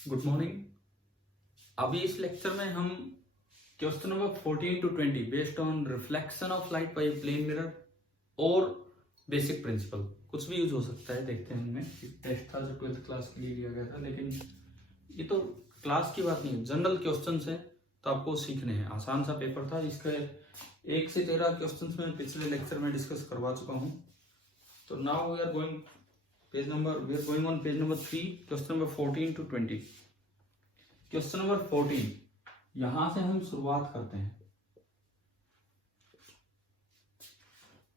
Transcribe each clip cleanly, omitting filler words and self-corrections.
Good morning. अभी इस lecture में हम question number 14 to 20 based on reflection of light by plane mirror और बेसिक प्रिंसिपल, कुछ भी यूज हो सकता है। देखते हैं इनमें। टेस्ट था जो 12th क्लास के लिए लिया गया था, लेकिन ये तो क्लास की बात नहीं है, जनरल क्वेश्चन है तो आपको सीखने हैं। आसान सा पेपर था, इसके 1 से 13 क्वेश्चन मैं पिछले लेक्चर में डिस्कस करवा चुका हूँ। तो now we are going on page number 3, question number 14 to 20। Question number 14, यहां से हम शुरुआत करते हैं।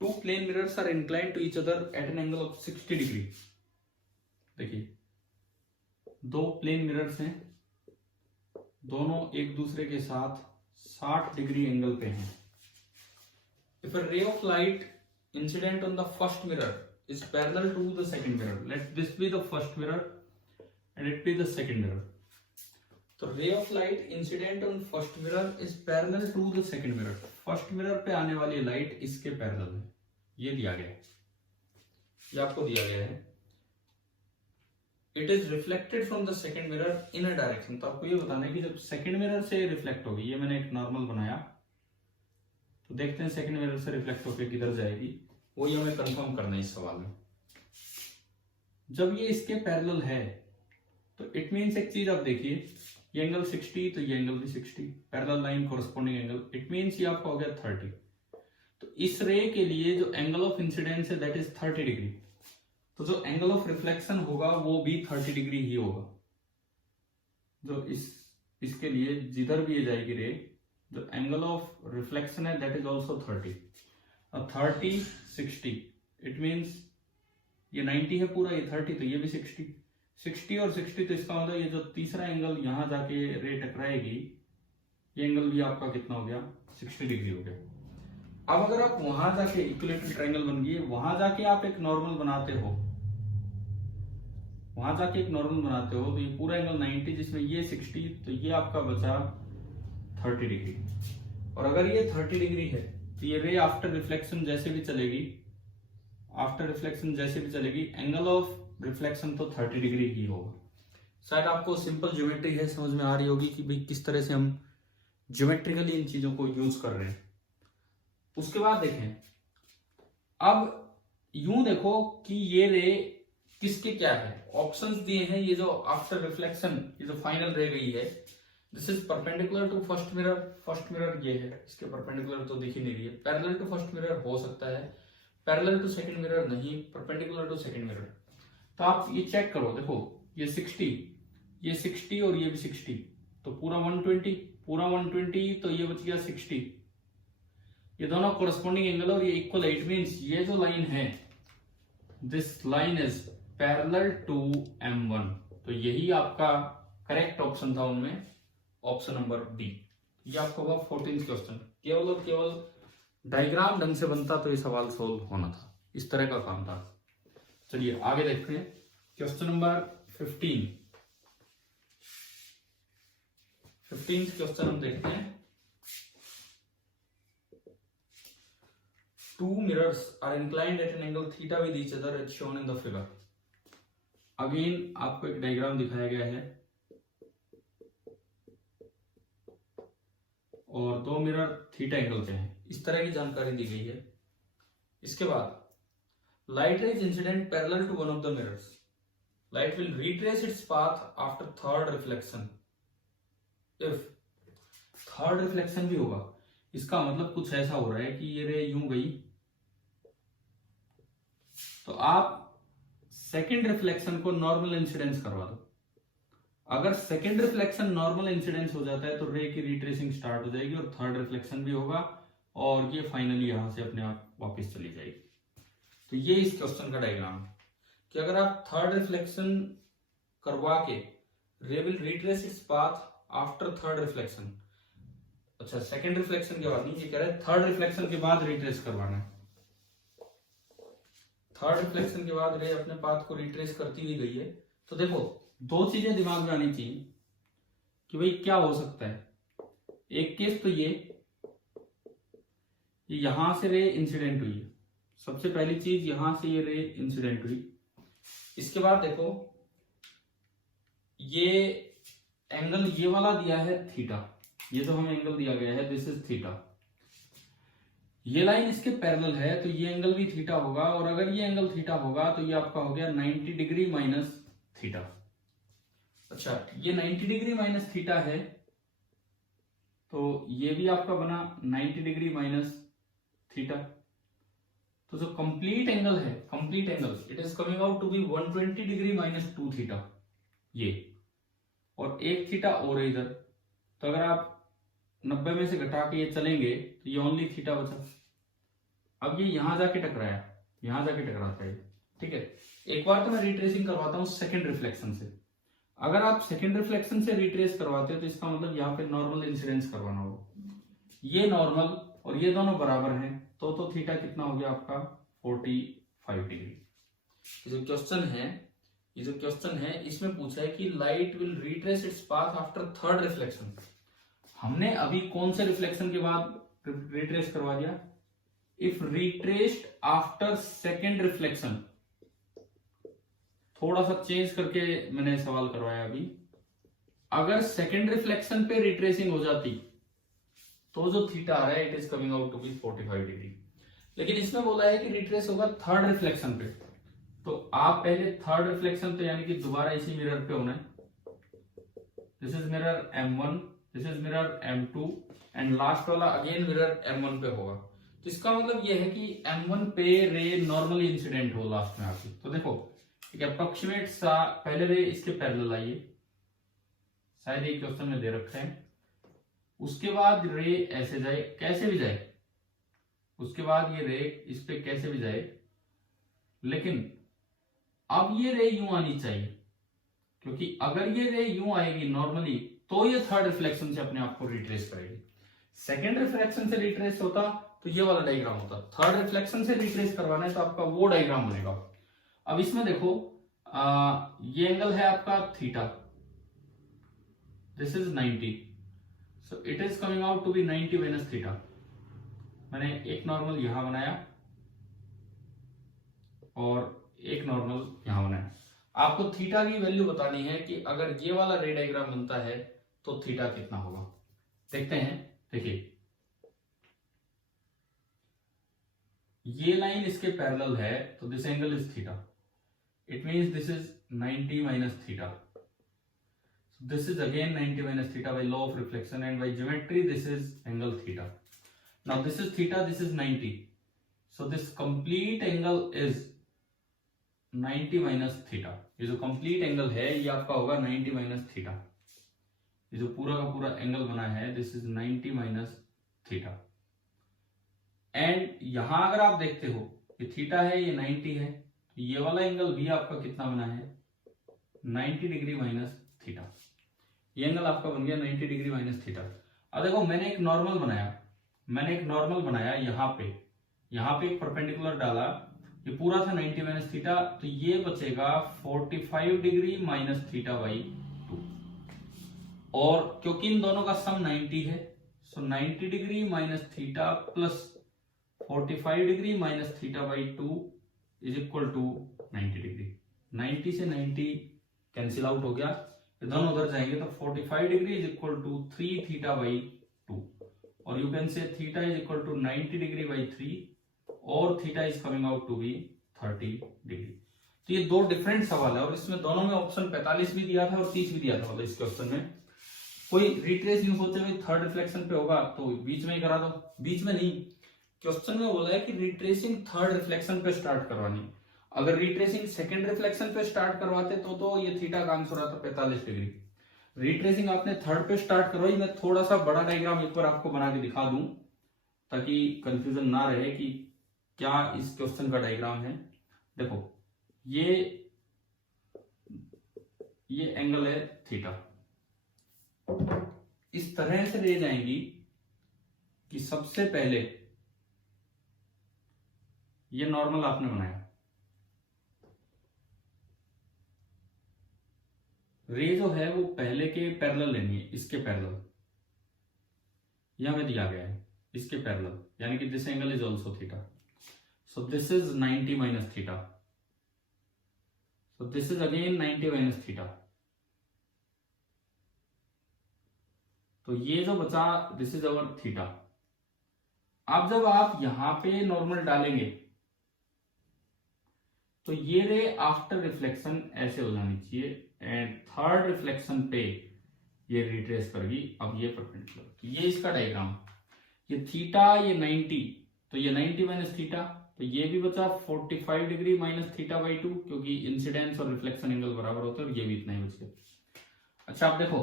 Two plane mirrors are inclined to each other at an angle of 60 degree. देखिए, दो प्लेन मिरर्स हैं, दोनों एक दूसरे के साथ 60 डिग्री एंगल पे हैं। If a ray of light incident on the first mirror is parallel to the second mirror, let this be the first mirror and it be the second mirror. तो ray of light incident on first mirror is parallel to the second mirror। First mirror पे आने वाली light इसके parallel है, ये दिया गया है, ये आपको दिया गया है। It is reflected from the second mirror in a direction. तो आपको ये बताना है कि जब सेकेंड मिरर से रिफ्लेक्ट होगी, ये मैंने एक नॉर्मल बनाया, तो देखते हैं सेकेंड मिरर से रिफ्लेक्ट होकर किधर जाएगी, वही हमें कंफर्म करना है इस सवाल में। जब ये इसके पैरेलल है तो इट मींस एक चीज आप देखिए, ये एंगल 60 तो ये एंगल भी 60, parallel line corresponding angle, it means ये आपका हो गया 30। तो इस रे के लिए जो एंगल ऑफ इंसिडेंस है दैट इज 30 डिग्री। तो जो एंगल ऑफ रिफ्लेक्शन होगा वो भी 30 डिग्री ही होगा। जो इसके लिए जिधर भी ये जाएगी रे, जो एंगल ऑफ रिफ्लेक्शन है that is also 30। 30 60, it means ये 90 है पूरा, ये 30 तो ये भी 60 और 60, तो इसका मतलब ये जो तीसरा एंगल यहां जाके रे टकराएगी, ये एंगल भी आपका कितना हो गया, 60 डिग्री हो गया। अब अगर आप वहां जाके इक्विलेटरल ट्रायंगल बन गई, वहां जाके आप एक नॉर्मल बनाते हो, तो ये पूरा एंगल 90 जिसमें ये 60, तो ये आपका बचा 30 डिग्री। और अगर ये 30 डिग्री है तो ये रे आफ्टर रिफ्लेक्शन जैसे भी चलेगी, एंगल ऑफ रिफ्लेक्शन तो 30 डिग्री ही होगा। शायद आपको सिंपल ज्योमेट्री है, समझ में आ रही होगी कि भाई किस तरह से हम ज्योमेट्रिकली इन चीजों को यूज कर रहे हैं। उसके बाद देखें, अब यूं देखो कि ये रे किसके क्या है, ऑप्शंस दिए हैं। ये जो आफ्टर रिफ्लेक्शन, ये जो फाइनल रे गई है, this is perpendicular to first mirror ये है, इसके परपेंडिकुलर तो दिख ही नहीं रही है। पैरेलल टू फर्स्ट मिरर हो सकता है, पैरेलल टू सेकंड मिरर नहीं, परपेंडिकुलर टू सेकंड मिरर। तो आप ये चेक करो, देखो ये 60 और ये भी 60, तो पूरा 120, तो ये बच गया 60। ये दोनों कोरस्पॉन्डिंग एंगल और ये इक्वल है, इट मींस ये जो लाइन है, this line is parallel to M1। तो यही आपका करेक्ट ऑप्शन था उनमें, ऑप्शन नंबर डी। ये आपका हुआ 14th क्वेश्चन। केवल और केवल डायग्राम ढंग से बनता तो ये सवाल सोल्व होना था, इस तरह का काम था। चलिए आगे देखते हैं, क्वेश्चन नंबर 15। 15th क्वेश्चन हम देखते हैं। Two mirrors are inclined at an angle theta with each other as shown in the figure. Again आपको एक डायग्राम दिखाया गया है और दो मिरर थीटा एंगल पे हैं, इस तरह की जानकारी दी गई है। इसके बाद light rays incident parallel to one of the mirrors, light will retrace its path after third reflection. If third reflection भी होगा, इसका मतलब कुछ ऐसा हो रहा है कि ये रे यूं गई, तो आप सेकेंड रिफ्लेक्शन को नॉर्मल इंसिडेंस करवा दो। अगर सेकेंड रिफ्लेक्शन नॉर्मल इंसिडेंस हो जाता है तो रे की रिट्रेसिंग स्टार्ट हो जाएगी और थर्ड रिफ्लेक्शन भी होगा और ये फाइनली यहां से अपने आप वापस चली जाएगी। तो ये इस क्वेश्चन का डायग्राम है कि अगर आप थर्ड रिफ्लेक्शन करवा के रे will retrace its path after third reflection, अच्छा सेकेंड रिफ्लेक्शन के बाद नहीं, ये कह रहा है थर्ड रिफ्लेक्शन के बाद रिट्रेस करवाना है। थर्ड रिफ्लेक्शन के बाद रे अपने पाथ को रिट्रेस करती हुई गई है। तो देखो दो चीजें दिमाग में आनी चाहिए कि भाई क्या हो सकता है। एक केस तो ये यहां से रे इंसिडेंट हुई है, सबसे पहली चीज यहां से ये रे इंसिडेंट हुई। इसके बाद देखो ये एंगल ये वाला दिया है थीटा, ये जो हमें एंगल दिया गया है दिस इज थीटा, ये लाइन इसके पैरेलल है तो ये एंगल भी थीटा होगा, और अगर ये एंगल थीटा होगा तो ये आपका हो गया 90 डिग्री माइनस थीटा। अच्छा, ये 90 डिग्री माइनस थीटा है तो ये भी आपका बना 90 डिग्री माइनस थीटा। तो जो कंप्लीट एंगल है, complete angle it is coming out to be 120 degree minus 2 theta, ये और एक थीटा और है इधर, तो अगर आप 90 में से घटा के ये चलेंगे तो ये ओनली थीटा बचा। अब ये यहां जाके टकराया, यहां जाके टकराता है, ठीक है। एक बार तो मैं रिट्रेसिंग करवाता हूं सेकंड रिफ्लेक्शन से। अगर आप सेकंड रिफ्लेक्शन से रिट्रेस करवाते हो तो इसका मतलब यहाँ पे नॉर्मल इंसिडेंस करवाना होगा, ये नॉर्मल और ये दोनों बराबर हैं तो थीटा कितना हो गया आपका 45 डिग्री। जो क्वेश्चन है, ये जो क्वेश्चन है इसमें पूछा है कि light will retrace its path after third reflection. हमने अभी कौन से रिफ्लेक्शन के बाद रिट्रेस करवा दिया? If retraced after second reflection, थोड़ा सा चेंज करके मैंने सवाल करवाया अभी। अगर सेकेंड रिफ्लेक्शन पे रिट्रेसिंग हो जाती तो जो थीटा आ रहा है it is coming out to be 45 degree, लेकिन इसमें बोला है कि रिट्रेस होगा थर्ड रिफ्लेक्शन पे। तो आप पहले थर्ड रिफ्लेक्शन पे यानी कि दोबारा इसी मिरर पे होना है, this is mirror M1, this is mirror M2 and last वाला अगेन मिरर M1 पे होगा। तो इसका मतलब यह है कि M1 पे रे नॉर्मली इंसिडेंट हो लास्ट में आके। तो देखो एक अप्रोक्सीमेट सा पहले रे इसके पैरेलल आइए, शायद ये क्वेश्चन में दे रखा है, उसके बाद रे ऐसे जाए, कैसे भी जाए, उसके बाद ये रे इस पे कैसे भी जाए, लेकिन अब ये रे यूं आनी चाहिए, क्योंकि अगर ये रे यूं आएगी नॉर्मली तो ये थर्ड रिफ्लेक्शन से अपने आप को रिट्रेस करेगी। सेकेंड रिफ्लेक्शन से रिट्रेस होता तो ये वाला डायग्राम होता, थर्ड रिफ्लेक्शन से रिट्रेस करवाना है तो आपका वो डायग्राम बनेगा। अब इसमें देखो ये एंगल है आपका theta, this is 90, so it is coming out to be 90 minus theta. मैंने एक नॉर्मल यहां बनाया और एक नॉर्मल यहां बनाया। आपको थीटा की वैल्यू बतानी है कि अगर ये वाला रे डायग्राम बनता है तो थीटा कितना होगा। देखते हैं, देखिए ये लाइन इसके पैरेलल है तो this angle is theta, it means this is 90 minus theta, this is again 90 minus theta by law of reflection, and by geometry this is angle theta. Now this is theta, this is 90, so this complete angle is 90 minus theta। ये जो complete angle है ये आपका होगा 90 minus theta। ये जो पूरा का पूरा एंगल बना है this is 90 minus theta। And यहां अगर आप देखते हो ये थीटा है, ये 90 है, तो ये वाला एंगल भी आपका कितना बना है 90 डिग्री माइनस थीटा। ये एंगल आपका बन गया 90 डिग्री माइनस थीटा। अब देखो मैंने एक नॉर्मल बनाया, यहाँ पे एक परपेंडिकुलर डाला, ये पूरा था 90 माइनस थीटा, तो ये बचेगा 45 डिग्री माइनस थीटा बाई 2, और क्योंकि इन दोनों का सम 90 है so 90 degree minus theta plus 45 degree minus theta by 2 is equal to 90 degree. 90 से 90 कैंसिल आउट हो गया, दोनों उधर जाएंगे तो 45 degree is equal to 3 theta by 2, और you can say theta is equal to 90 degree by 3 और theta is coming out to be 30 degree. तो ये दो डिफरेंट सवाल है और इसमें दोनों में ऑप्शन 45 भी दिया था और 30 भी दिया था। मतलब इस क्वेश्चन में कोई रिट्रेस यूज होते हुए थर्ड रिफ्लेक्शन पे होगा तो बीच में ही करा दो, बीच में नहीं, क्वेश्चन में बोला है कि रिट्रेसिंग थर्ड रिफ्लेक्शन पे स्टार्ट करवानी। अगर रिट्रेसिंग सेकंड रिफ्लेक्शन पे स्टार्ट करवाते तो ये थीटा का आंसर आता 45 डिग्री। रिट्रेसिंग आपने थर्ड पे स्टार्ट करवाई। मैं थोड़ा सा बड़ा डायग्राम एक बार आपको बना के दिखा दूं ताकि कंफ्यूजन ना रहे कि क्या इस क्वेश्चन का डायग्राम है। देखो ये एंगल है थीटा, इस तरह से ले जाएंगी कि सबसे पहले ये नॉर्मल आपने बनाया, रे जो है वो पहले के पैरेलल लेनी है, इसके पैरेलल यहां में दिया गया है, इसके पैरेलल, यानी कि this angle is also theta, so this is 90 minus theta, so this is again 90 minus theta. तो ये जो बचा दिस इज अवर थीटा। अब जब आप यहां पे नॉर्मल डालेंगे तो ये रे आफ्टर रिफ्लेक्शन ऐसे हो जानी चाहिए एंड थर्ड रिफ्लेक्शन पे ये रिट्रेस करेगी। अब ये परपेंडिकुलर, तो ये इसका डायग्राम, ये थीटा ये 90, तो ये 90 माइनस थीटा, तो ये भी बचा 45 डिग्री माइनस थीटा बाई 2, क्योंकि इंसिडेंस और रिफ्लेक्शन एंगल बराबर होते हैं, और ये भी इतना ही बच गया। अच्छा आप देखो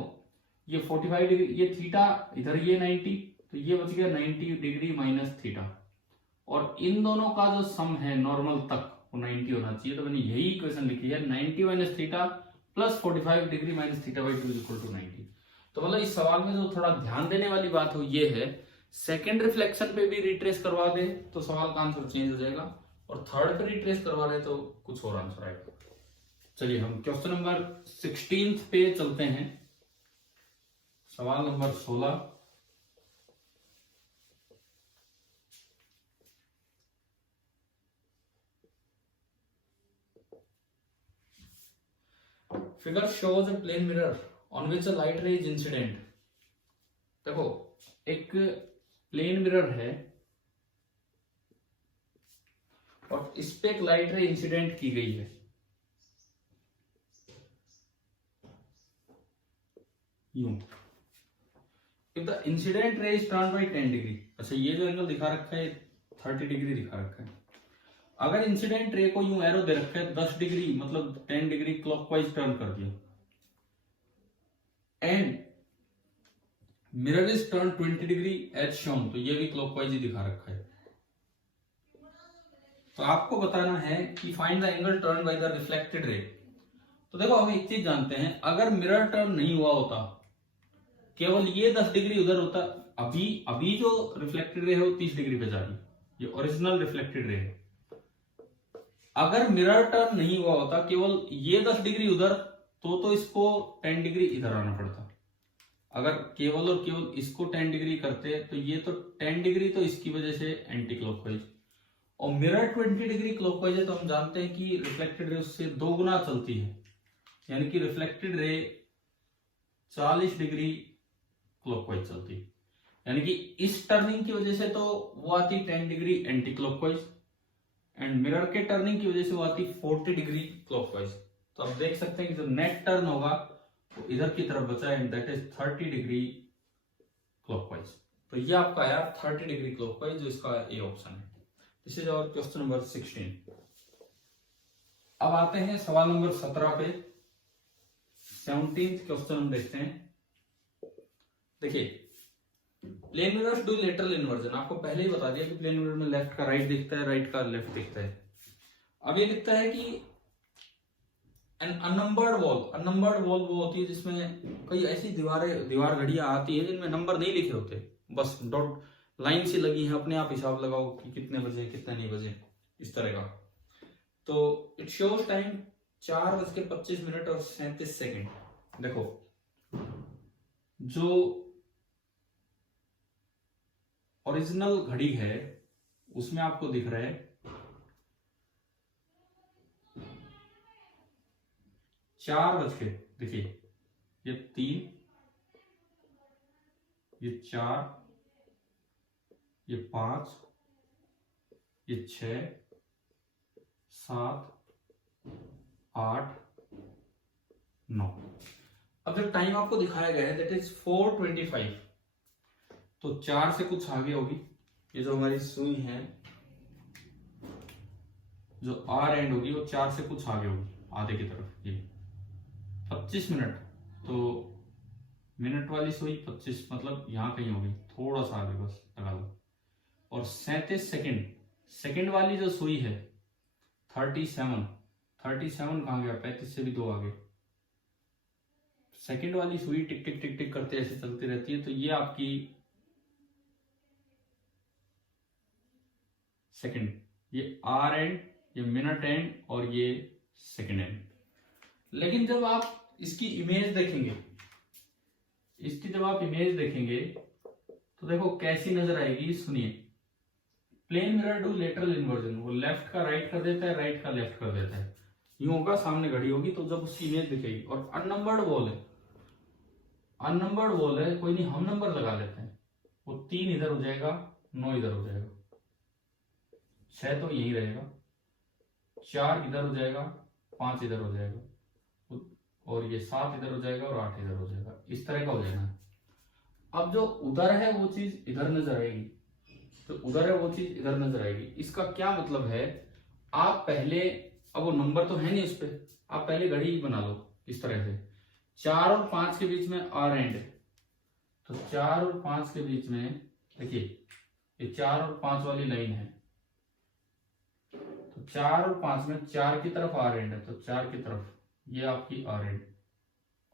ये 45 डिग्री, ये थीटा इधर, ये 90, तो ये बच गया 90 डिग्री माइनस थीटा, और इन दोनों का जो सम है नॉर्मल तक वो 90 होना चाहिए। तो मैंने यही इक्वेशन लिखी है, 90 minus theta plus 45 degree minus theta by 2 is equal to 90। तो मतलब इस सवाल में जो थोड़ा ध्यान देने वाली बात हो ये है, सेकंड रिफ्लेक्शन पे भी रिट्रेस करवा दे तो सवाल का आंसर चेंज हो जाएगा, और थर्ड पे रिट्रेस करवा दे तो कुछ और आंसर आएगा। चलिए हम क्वेश्चन नंबर 16 पे चलते हैं। सवाल नंबर 16, figure shows a plane mirror on which a light ray is incident. देखो एक प्लेन मिरर है और इस पे एक लाइट रे इंसिडेंट की गई है। यूं, if the incident ray is turn by 10 degree, अच्छा ये जो एंगल दिखा रखा है 30 डिग्री दिखा रखा है। अगर इंसिडेंट रे को यूं एरो दे रखा है 10 डिग्री मतलब 10 डिग्री क्लॉकवाइज टर्न कर दिया, and mirror is turn 20 degree as shown, तो ये भी क्लॉकवाइज ही दिखा रखा है। तो आपको बताना है कि find the angle turn by the reflected ray. तो देखो हम एक चीज जानते हैं, अगर मिरर टर्न नहीं हुआ होता, केवल ये 10 डिग्री उधर होता, अभी जो रिफ्लेक्टेड रे है वो 30 डिग्री पे जा रही है, ये ओरिजिनल रिफ्लेक्टेड रे है। अगर मिरर टर्न नहीं हुआ होता, केवल ये 10 डिग्री उधर, तो इसको 10 डिग्री इधर आना पड़ता। अगर केवल और केवल इसको 10 डिग्री करते तो ये तो 10 डिग्री तो इसकी वजह से एंटी क्लॉकवाइज, और मिरर 20 डिग्री क्लॉकवाइज है, तो हम जानते हैं कि रिफ्लेक्टेड रे उससे 2 गुना चलती है, यानी कि रिफ्लेक्टेड रे 40 डिग्री क्लॉकवाइज चलती है, यानी कि इस टर्निंग की वजह से तो वो आती 10 degree anti clockwise, and mirror के टर्निंग की वजह से वो आती 40 डिग्री क्लॉकवाइज। तो आप देख सकते हैं कि जो नेट टर्न होगा वो इधर की तरफ बचा है, and that is 30 degree clockwise. तो ये आपका आया 30 डिग्री क्लॉकवाइज, जो इसका ए ऑप्शन है। This is our question number 16। अब आते हैं सवाल नंबर 17 पे। 17th क्वेश्चन हम देखते हैं। देखिए plane mirrors do lateral inversion, आपको पहले ही बता दिया कि प्लेन मिरर में लेफ्ट का राइट दिखता है, राइट का लेफ्ट दिखता है। अब ये दिखता है कि एन अनंबर्ड वॉल वो होती है जिसमें कई ऐसी दीवार घड़ियां आती है जिनमें नंबर नहीं लिखे होते, बस डॉट लाइन सी लगी है, अपने आप हिसाब लगाओ कि कितने बजे कितने नहीं बजे, इस तरह का। तो इट शोज टाइम 4:25 और 37 सेकेंड। देखो जो ओरिजिनल घड़ी है उसमें आपको दिख रहा है 4 बज के, देखिए ये 3, ये 4, ये 5, ये 6, 7, 8, 9। अब जब टाइम आपको दिखाया गया है दैट इज 4:25, तो 4 से कुछ आगे होगी, ये जो हमारी सुई है जो आर एंड होगी वो 4 से कुछ आगे होगी आधे की तरफ। ये 25 मिनट, तो मिनट वाली सुई 25 मतलब यहां कहीं होगी, थोड़ा सा आगे बस लगा लो। और 37 सेकेंड वाली जो सुई है 37 कहां गया, 35 से भी 2 आगे। सेकेंड वाली सुई टिक टिक टिक टिक करते ऐसे चलती रहती है, तो ये आपकी सेकेंड, ये आर एंड, ये मिनट एंड, और ये सेकेंड एंड। लेकिन जब आप इसकी इमेज देखेंगे, जब आप इमेज देखेंगे तो देखो कैसी नजर आएगी, सुनिए। Plane mirror do lateral inversion, वो लेफ्ट का राइट कर देता है, राइट का लेफ्ट कर देता है, यूं होगा, सामने घड़ी होगी, तो जब उसकी इमेज दिखेगी। और अननंबर्ड वॉल है, अननंबर्ड वॉल है, कोई नहीं हम नंबर लगा लेते हैं। वो 3 इधर हो जाएगा, 9 इधर हो जाएगा, 6 तो यही रहेगा, 4 इधर हो जाएगा, 5 इधर हो जाएगा, और ये 7 इधर हो जाएगा और 8 इधर हो जाएगा। इस तरह का हो जाएगा। अब जो उधर है वो चीज इधर नजर आएगी, तो उधर है वो चीज इधर नजर आएगी। इसका क्या मतलब है, आप पहले, अब वो नंबर तो है नहीं उस पर, आप पहले घड़ी बना लो इस तरह से। 4 और 5 के बीच में आर एंड, तो 4 और 5 के बीच में देखिए ये 4 और 5 वाली लाइन है, तो 4 और 5 में 4 की तरफ आर एंड है, तो 4 की तरफ ये आपकी आर एंड,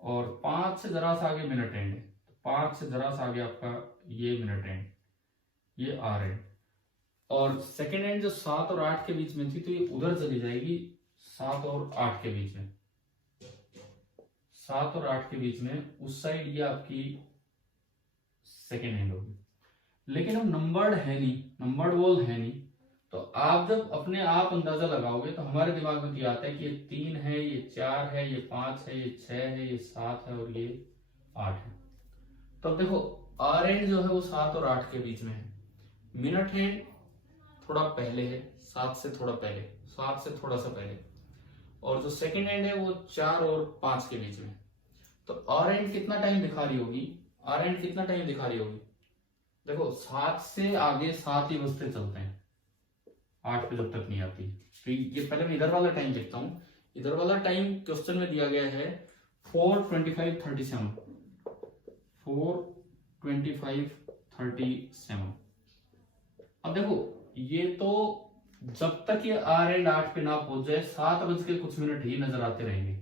और 5 से जरा सा आगे मिनट एंड है, तो 5 से जरा सा आगे आपका ये मिनट एंड, ये आर एंड। और सेकेंड एंड जो 7 और 8 के बीच में थी, तो ये उधर चली जाएगी 7 और 8 के बीच में, 7 और 8 के बीच में उस साइड ये आपकी सेकेंड हैंड होगी। लेकिन अब नंबर्ड है नहीं, नंबर्ड वॉल है नहीं, तो आप जब अपने आप अंदाजा लगाओगे तो हमारे दिमाग में क्या आता है कि ये 3 है, ये 4 है, ये 5 है, ये 6 है, ये 7 है और ये 8 है। तो अब देखो आर एंड जो है वो 7 और 8 के बीच में है, मिनट हैंड थोड़ा पहले है, 7 से थोड़ा पहले, 7 से थोड़ा सा पहले, और जो सेकेंड हैंड है वो 4 और 5 के बीच में। तो आर एंड कितना टाइम दिखा रही होगी, आर एंड कितना टाइम दिखा रही होगी, देखो 7 से आगे 7 ही बजते चलते हैं, 8 पे जब तक नहीं आती। तो ये पहले मैं इधर वाला टाइम देखता हूं। इधर वाला टाइम क्वेश्चन में दिया गया है 4:25:37, 4:25:37। अब देखो ये तो जब तक ये आर एंड 8 पे ना पहुंच जाए 7 बज के कुछ मिनट ही नजर आते रहेंगे,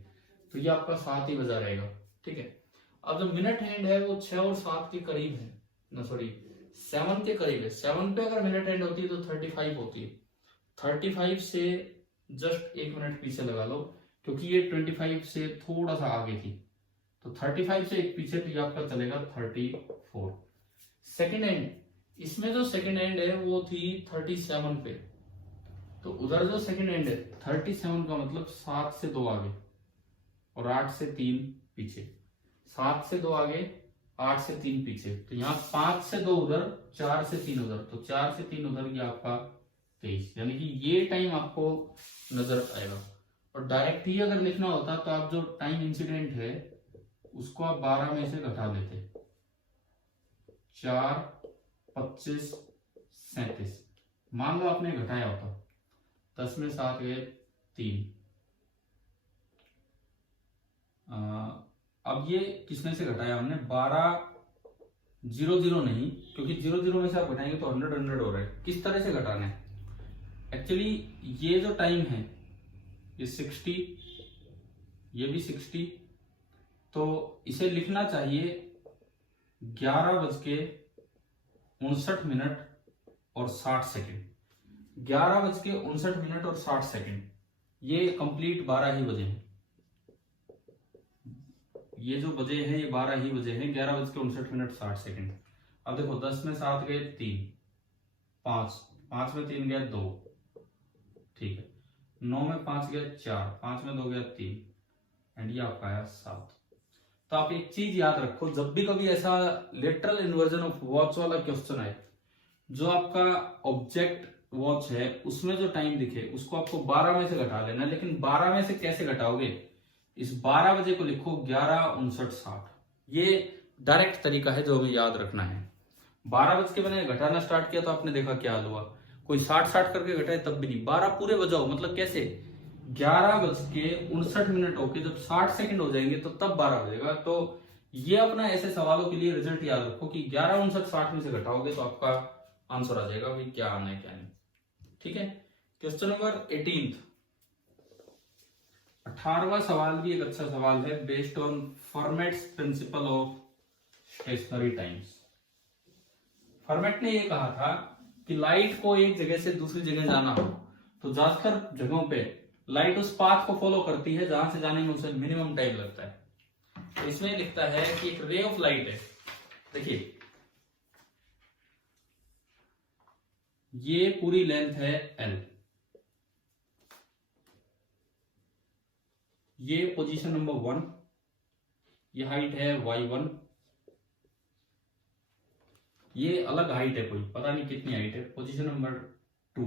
तो ये आपका 7 ही बजा रहेगा, ठीक है। अब जो मिनट हैंड है वो 6 और 7 के करीब है, ना सॉरी 7 के करीब है। 7 पे अगर मिनट हैंड होती है तो 35 होती है, 35 से जस्ट 1 मिनट पीछे लगा लो, क्योंकि ये 25 से थोड़ा सा आगे थी, तो 35 से एक पीछे, तो ये आपका चलेगा 34। सेकेंड हैंड, इसमें जो सेकेंड हैंड है वो थी 37 पे, तो उधर जो सेकेंड हैंड है 37 का मतलब 7 से 2 आगे और 8 से 3 पीछे, 7 से 2 आगे 8 से 3 पीछे, तो यहाँ 5 से 2 उधर, 4 से 3 उधर, तो 4 से 3 उधर, ये आपका 23, यानी कि ये टाइम आपको नजर आएगा। और डायरेक्ट ही अगर लिखना होता तो आप जो टाइम इंसिडेंट है उसको आप 12 में से घटा लेते, 4, 25, 37, मान लो आपने घटाया होता, 10 में 7 गए 3। अब ये किसमें से घटाया हमने, 12 0 नहीं, क्योंकि 0 में से आप घटाएंगे तो 100 हो रहा है। किस तरह से घटाना है, एक्चुअली ये जो टाइम है ये 60, ये भी 60, तो इसे लिखना चाहिए 11:59 और 60 सेकेंड, 11:59 और 60 सेकेंड, ये कंप्लीट 12 ही बजे हैं, ये जो बजे हैं ये 12 ही बजे हैं, 11:59 60 सेकेंड। अब देखो 10 में 7 गए 3, 5 में 3 गया 2, ठीक है, 9 में 5 गया 4, 5 में 2 गया 3, एंड ये आपका आया 7। तो आप एक चीज याद रखो, जब भी कभी ऐसा लेटरल इन्वर्जन ऑफ वॉच वाला क्वेश्चन आए, जो आपका ऑब्जेक्ट वॉच है उसमें जो टाइम दिखे उसको आपको 12 में से घटा लेना। लेकिन 12 में से कैसे घटाओगे, इस 12 बजे को लिखो 11:59:60, ये डायरेक्ट तरीका है जो हमें याद रखना है। 12 बज के मैंने घटाना स्टार्ट किया तो आपने देखा क्या हाल हुआ, कोई 60 करके घटाए तब भी नहीं, 12 पूरे बजाओ, मतलब कैसे 11:59 होके जब 60 सेकंड हो जाएंगे तो तब 12 बजेगा। तो ये अपना ऐसे सवालों के लिए रिजल्ट याद रखो कि 11:59:60 में से घटाओगे तो आपका आंसर आ जाएगा भाई क्या आना है क्या नहीं, ठीक है। क्वेश्चन नंबर 18, 18वां सवाल भी एक अच्छा सवाल है, based on Fermat's principle of stationary times. Fermat ने ये कहा था कि लाइट को एक जगह से दूसरी जगह जाना हो तो ज्यादातर जगहों पे लाइट उस पाथ को फॉलो करती है जहां से जाने में उसे मिनिमम टाइम लगता है। तो इसमें लिखता है कि एक रे ऑफ लाइट है, देखिए ये पूरी लेंथ है L, ये पोजीशन नंबर 1, ये हाइट है y1, ये अलग हाइट है, कोई पता नहीं कितनी हाइट है, पोजीशन नंबर 2,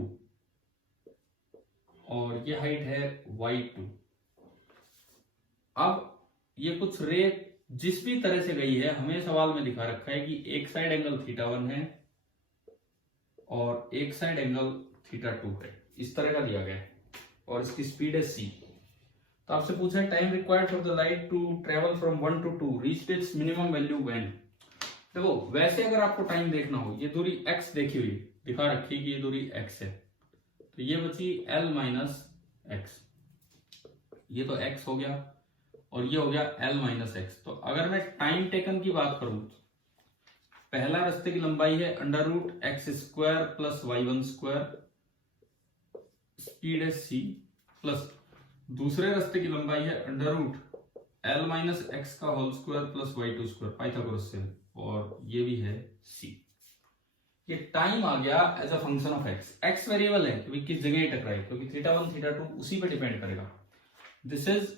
और ये हाइट है y2। अब ये कुछ रे जिस भी तरह से गई है, हमें सवाल में दिखा रखा है कि एक साइड एंगल θ1 है और एक साइड एंगल θ2 है, इस तरह का दिया गया है, और इसकी स्पीड है c। तो आपसे पूछा है time required for the light to travel from 1 to 2 reached its minimum value when. देखो वैसे अगर आपको टाइम देखना हो, ये दूरी x देखी हुई दिखा रखी कि ये दूरी x है, तो ये बची l माइनस एक्स, ये तो x हो गया और ये हो गया l माइनस एक्स। तो अगर मैं टाइम टेकन की बात करूं, पहला रास्ते की लंबाई है √x² प्लस y1², स्पीड है c, प्लस दूसरे रास्ते की लंबाई है √l माइनस एक्स का whole square plus y2², Pythagoras से, और ये भी है c। ये टाइम आ गया as a function of x। x variable है कि किस जगह ही टकराए, क्योंकि θ1 θ2 उसी पे डिपेंड करेगा। This is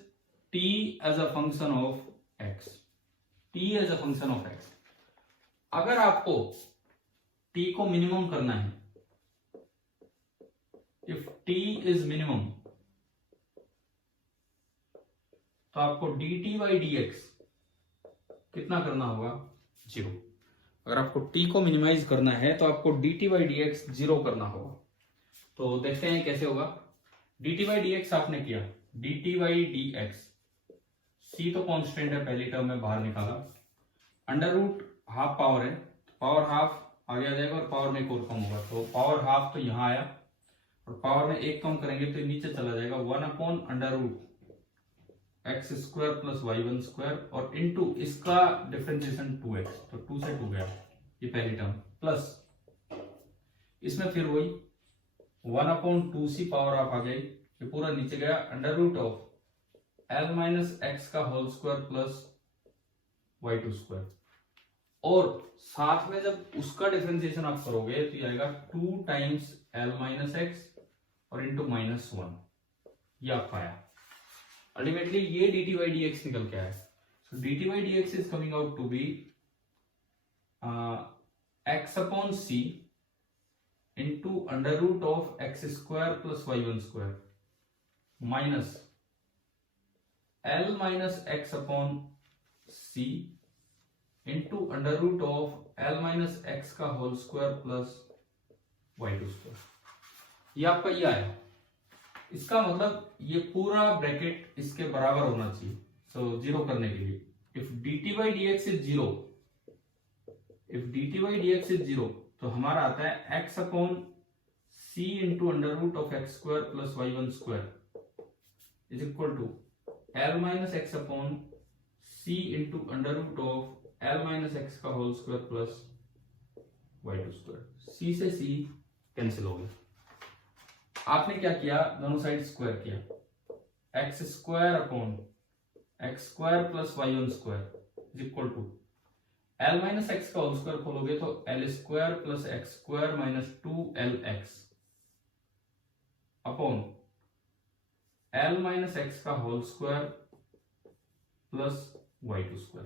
t as a function of x, t as a function of x। अगर आपको t को मिनिमम करना है, इफ t इज मिनिमम, तो आपको dt बाई dx कितना करना होगा, 0। अगर आपको t को मिनिमाइज करना है तो आपको dt बाई dx 0 करना होगा। तो देखते हैं कैसे होगा। dt बाई dx आपने किया, dt बाई dx, c तो कांस्टेंट है, पहली टर्म में बाहर निकाला, अंडर रूट हाफ पावर है, पावर हाफ आगे आ जाएगा और पावर में एक और कम होगा, तो पावर हाफ तो यहाँ आया और पावर में एक कम करेंगे तो नीचे चला जाएगा, 1/√x² प्लस y1² और इनटू इसका डिफरेंशिएशन 2x, तो 2 से 2 गया ये पहली टर्म, प्लस इसमें फिर वही 1/2c पावर हाफ आ गई, ये पूरा नीचे गया, √l माइनस एक्स का होल स्क्वायर प्लस y2², और साथ में जब उसका डिफरेंशिएशन आप करोगे तो ये आएगा 2 टाइम्स l माइनस एक्स और इंटू -1, ये आपका आया। अल्टीमेटली ये dt बाई dx निकल के आया। So dt by dx is coming out to be x/c into √x² plus y1² minus l minus x/c into √l minus x का whole square plus y2²। ये आपका ये आया। इसका मतलब ये पूरा ब्रैकेट इसके बराबर होना चाहिए, सो 0 करने के लिए if dt by dx is 0, if dt by dx is 0, तो हमारा आता है x/c into √x² plus y1² is equal to l minus x/c into √l minus x का whole square plus y2²। c से c कैंसिल हो गया। आपने क्या किया, दोनों साइड स्क्वायर किया, x² plus y1² is equal to l minus x का होल स्क्वायर खोलोगे तो l² plus x² minus 2lx upon l minus x का होल स्क्वायर प्लस y2²।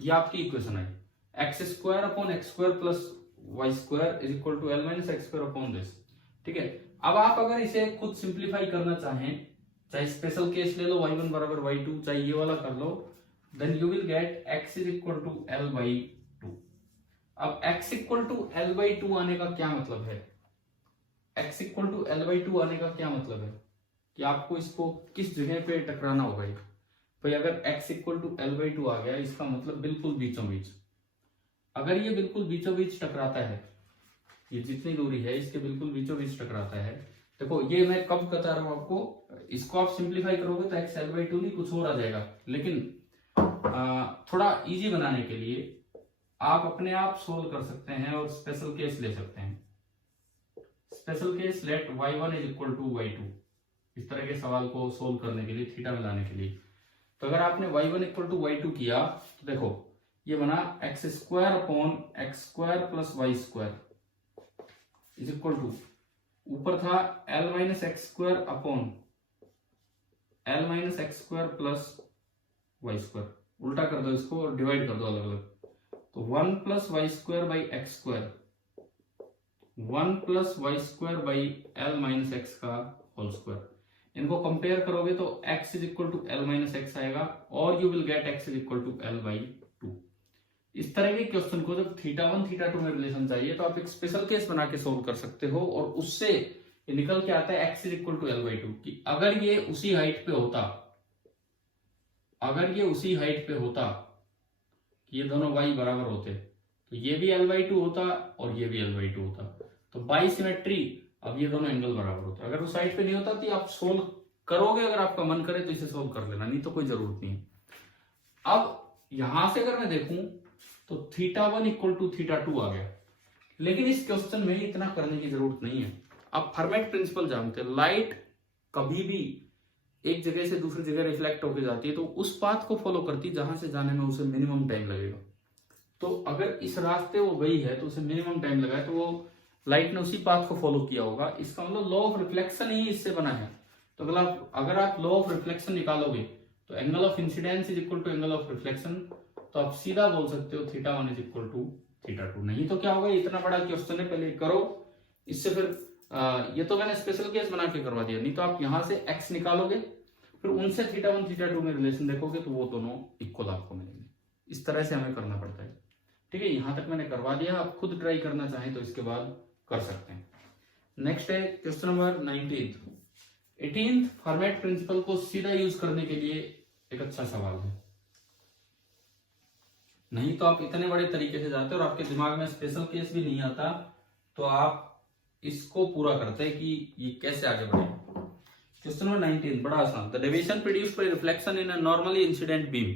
ये आपकी इक्वेशन है, x² upon x² plus y² is equal to l minus x² upon this. ठीक है, अब आप अगर इसे खुद सिंप्लीफाई करना चाहें, चाहे स्पेशल केस ले लो y1 बराबर y2, चाहे ये वाला कर लो, then you will get x is equal to l/2। अब x इक्वल टू l/2 आने का क्या मतलब है, x इक्वल टू l/2 आने का क्या मतलब है कि आपको इसको किस जगह पे टकराना होगा। भाई अगर x इक्वल टू l/2 आ गया, इसका मतलब बिल्कुल बीचों बीच। अगर ये बिल्कुल बीचों बीच टकराता है, ये जितनी दूरी है इसके बिल्कुल बीचों बीच टकराता है, देखो ये मैं कब बता रहा हूं आपको, इसको आप सिंप्लीफाई करोगे तो x l/2 नहीं कुछ और आ जाएगा, लेकिन थोड़ा इजी बनाने के लिए आप अपने आप सोल्व कर सकते हैं और स्पेशल केस ले सकते हैं। Special case let y1 is equal to y2, इस तरह के सवाल को सोल्व करने के लिए, थीटा मिलाने के लिए। तो अगर आपने y1 इक्वल टू y2 किया तो देखो ये बना x² upon x² plus y² is equal to, ऊपर था l minus x² upon l minus x² plus y², उल्टा कर दो इसको और डिवाइड कर दो अलग अलग, तो 1 plus y square by x square, 1 plus y square by l minus x का होल स्क्वायर। इनको कंपेयर करोगे तो x is equal to L minus x आएगा और you will get x is equal to l by 2। इस तरह के question को जब θ1 θ2 में रिलेशन चाहिए तो आप एक स्पेशल केस बना के सोल्व कर सकते हो और उससे ये निकल के आता है x is equal to l by 2 कि अगर ये उसी हाइट पे होता, अगर ये उसी हाइट पे होता, ये दोनों y बराबर होते तो ये भी एल बाई 2 होता और ये भी एल बाई 2 होता। तो बाई सिमेट्री, अब ये दोनों एंगल बराबर होते। अगर उस साइड पे नहीं होता तो आप सोल्व करोगे, अगर आपका मन करे तो इसे सोल्व कर लेना, नहीं तो कोई जरूरत नहीं है। अब यहां से अगर मैं देखूं तो θ1 इक्वल टू θ2 आ गया, लेकिन इस क्वेश्चन में इतना करने की जरूरत नहीं है। आप फर्मेट प्रिंसिपल जानते हैं, लाइट कभी भी एक जगह से दूसरी जगह रिफ्लेक्ट होकर जाती है तो उस पाथ को फॉलो करती है जहां से जाने में उसे मिनिमम टाइम लगेगा। तो अगर इस रास्ते वो गई है तो उसे मिनिमम टाइम लगा है, तो वो लाइट ने उसी पाथ को फॉलो किया होगा। इसका मतलब लॉ ऑफ रिफ्लेक्शन ही इससे बना है। तो अगर आप लॉ ऑफ रिफ्लेक्शन निकालोगे तो angle of incidence is equal to angle of reflection, तो आप सीधा बोल सकते हो θ1 इज इक्वल टू θ2। नहीं तो क्या होगा, इतना बड़ा क्वेश्चन है, पहले करो, इससे फिर ये तो मैंने स्पेशल केस बना के करवा दिया। नहीं तो आप यहां से x निकालोगे, फिर उनसे θ1 θ2 में रिलेशन देखोगे तो वो दोनों इक्वल आपको मिलेंगे। इस तरह से हमें करना पड़ता है। ठीक है, यहां तक मैंने करवा दिया, आप खुद ट्राई करना चाहें तो इसके बाद कर सकते हैं। नेक्स्ट है question number 18th format principal को सीधा यूज करने के लिए एक अच्छा सवाल है। नहीं तो आप इतने बड़े तरीके से जाते और आपके दिमाग में स्पेशल केस भी नहीं आता, तो आप इसको पूरा करते हैं कि ये कैसे आगे बढ़े। क्वेश्चन नंबर 19 बड़ा आसान। The deviation produced by reflection in a normally incident beam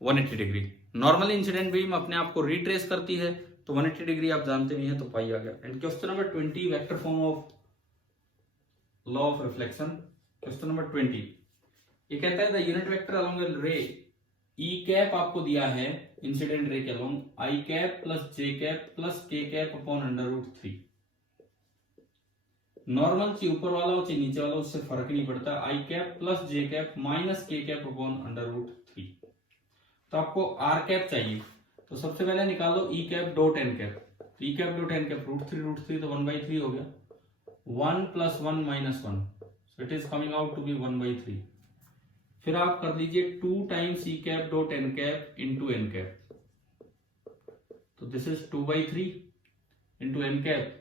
180 degree. Normally incident beam अपने आप को रिट्रेस करती है, तो 180 डिग्री आप जानते भी हैं, तो पाई आ गया। And question number 20 vector form of law of reflection. Question number 20 ये कहता है the unit vector along a ray e cap आपको दिया है इंसिडेंट रे के along i cap plus J cap plus k cap upon under root 3। Normal ची ऊपर वाला हो चाहे नीचे वाला, उससे फर्क नहीं पड़ता। आई कैप प्लस जे कैप माइनस के कैप अपॉन अंडर रूट 3। तो आपको आर कैप चाहिए, तो सबसे पहले निकालो E cap dot N cap. E cap dot N cap root three तो 1/3 हो गया। 1 plus 1 minus 1, so it is coming out to be 1/3। फिर आप कर दीजिए 2 times E cap dot N cap into N cap, तो this is 2/3 into N cap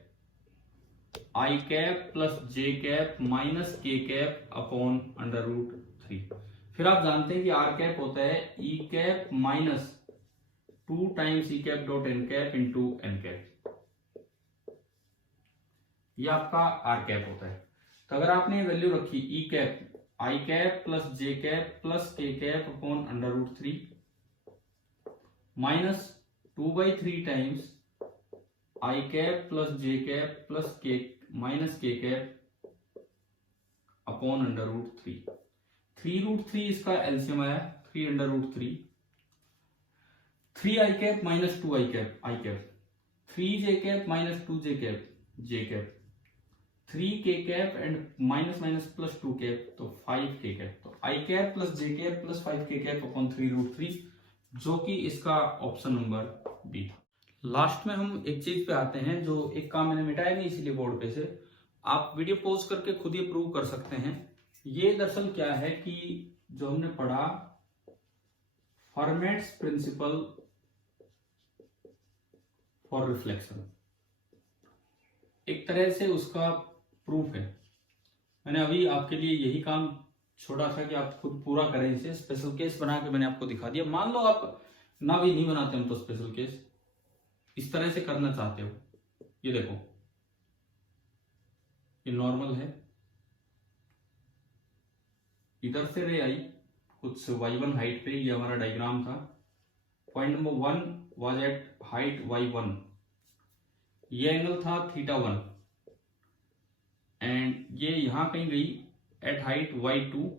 I cap plus J cap minus के cap upon under root 3। फिर आप जानते हैं कि आर कैप होता है E cap minus 2 times E cap dot N cap into N cap, ये आपका आर कैप होता है। तो अगर आपने वैल्यू रखी e cap I cap plus J cap plus k cap upon under root 3 minus 2/3 times i cap plus J cap plus k minus के cap upon under root 3। 3 root 3 इसका LCM आया 3 under root 3। 3 i cap minus 2 i cap 3 j cap minus 2 j cap 3 k cap and minus minus plus 2 cap, तो 5 के cap. तो आई cap plus जे cap plus 5 के cap upon 3 root 3, जो कि इसका option number B था। Last में हम एक चीज पे आते हैं, जो एक काम मैंने मिटाया नहीं इसीलिए बोर्ड पे से, आप वीडियो पॉज करके खुद ही प्रूव कर सकते हैं। ये दरअसल क्या है कि जो हमने पढ़ा फॉर्मेट्स प्रिंसिपल फॉर रिफ्लेक्शन, एक तरह से उसका प्रूफ है। मैंने अभी आपके लिए यही काम छोड़ा था कि आप खुद पूरा करें इसे। स्पेशल केस बना के मैंने आपको दिखा दिया। मान लो आप ना भी नहीं बनाते हम तो स्पेशल केस, इस तरह से करना चाहते हो, ये देखो ये नॉर्मल है, इधर से रे आई कुछ y1 हाइट पे, ये हमारा डायग्राम था। Point number 1 was at height y1, ये एंगल था θ1 एंड ये यहां कहीं गई एट हाइट y2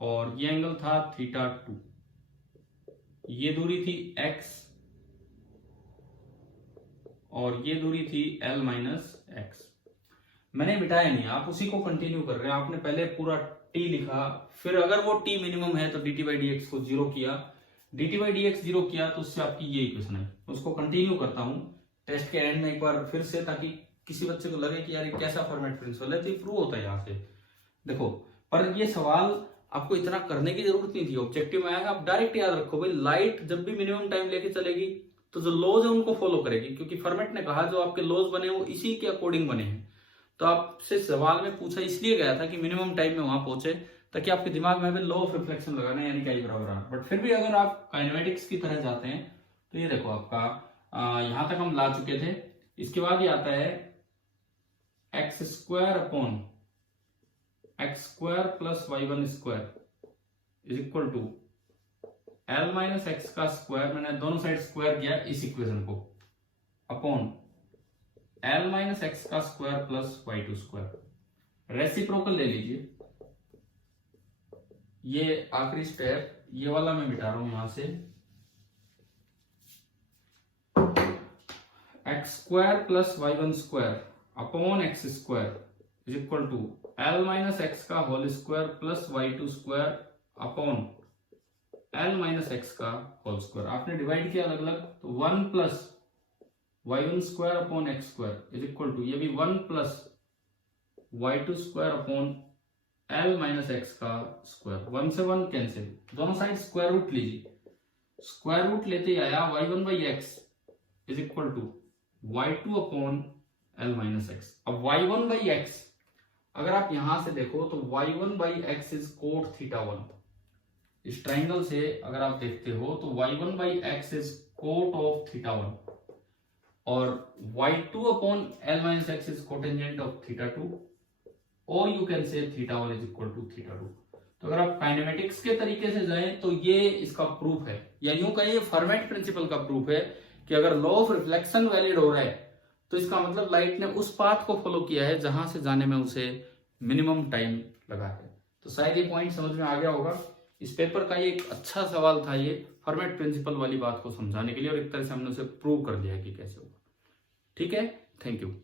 और ये एंगल था θ2। ये दूरी थी x और ये दूरी थी l माइनस एक्स। मैंने मिटाया नहीं, आप उसी को कंटिन्यू कर रहे हैं। आपने पहले पूरा t लिखा, फिर अगर वो t मिनिमम है तो dt बाई dx को 0 किया, dt by D x zero किया तो उससे आपकी ये इक्वेशन है। उसको कंटिन्यू करता हूँ टेस्ट के एंड में एक बार फिर से, ताकि किसी बच्चे को लगे कि यार ये कैसा फॉर्मेट प्रिंसिपल है, तो ये प्रूव होता है यहाँ से। देखो, पर ये सवाल आपको इतना करने की जरूरत नहीं थी, ऑब्जेक्टिव में आएगा आप डायरेक्ट याद रखो भाई, लाइट जब भी मिनिमम टाइम लेके चलेगी तो जो लॉज है उनको फॉलो करेगी, क्योंकि फॉर्मेट ने कहा जो आपके लॉज बने वो इसी के अकॉर्डिंग बने हैं। तो आपसे सवाल में पूछा इसलिए गया था कि मिनिमम टाइम में वहां पहुंचे, ताकि आपके दिमाग में लॉ ऑफ रिफ्लेक्शन लगाना है, यानी कि आई बराबर आर। बट फिर भी अगर आप काइनेमेटिक्स की तरह जाते हैं तो ये देखो आपका यहां तक हम ला चुके थे। इसके बाद ये आता है x square upon x square plus Y one square is equal to L minus x का स्क्वायर, मैंने दोनों साइड स्क्वायर किया इस इक्वेशन को, अपॉन एल माइनस एक्स का square plus Y two square. Reciprocal ले लीजिए, ये आखिरी स्टेप, ये वाला मैं मिटा रहा हूं यहां से। X square plus Y one square upon x square is equal to L minus x का whole square plus Y two square upon L minus x का होल स्क्वायर। आपने डिवाइड किया अलग अलग, तो one plus Y one square upon x square is equal to, ये भी one plus Y two square upon L minus x का square. One से वन कैंसिल, दोनों साइड स्क्वायर रूट लीजिए, स्क्वायर रूट लेते ही आया y one by x is equal to y two upon L minus x. अब y one by x अगर आप यहां से देखो तो y one by x is cot theta one. इस ट्राइंगल से अगर आप देखते हो तो y one by x is cot of theta one, और y2 अपॉन l minus x is cotangent of theta two, और you can say theta one is equal to theta two. तो अगर आप काइनेमेटिक्स के तरीके से जाएं तो ये इसका प्रूफ है, या यूं कहिए फॉर्मेट प्रिंसिपल का प्रूफ है कि अगर लॉ ऑफ रिफ्लेक्शन वैलिड हो रहा है तो इसका मतलब लाइट ने उस पाथ को फॉलो किया है जहां से जाने में उसे मिनिमम टाइम लगा है। तो शायद ये पॉइंट समझ में आ गया होगा। इस पेपर का ये एक अच्छा सवाल था, ये फॉर्मेट प्रिंसिपल वाली बात को समझाने के लिए, और एक तरह से हमने उसे प्रूव कर दिया कि कैसे होगा। ठीक है, थैंक यू।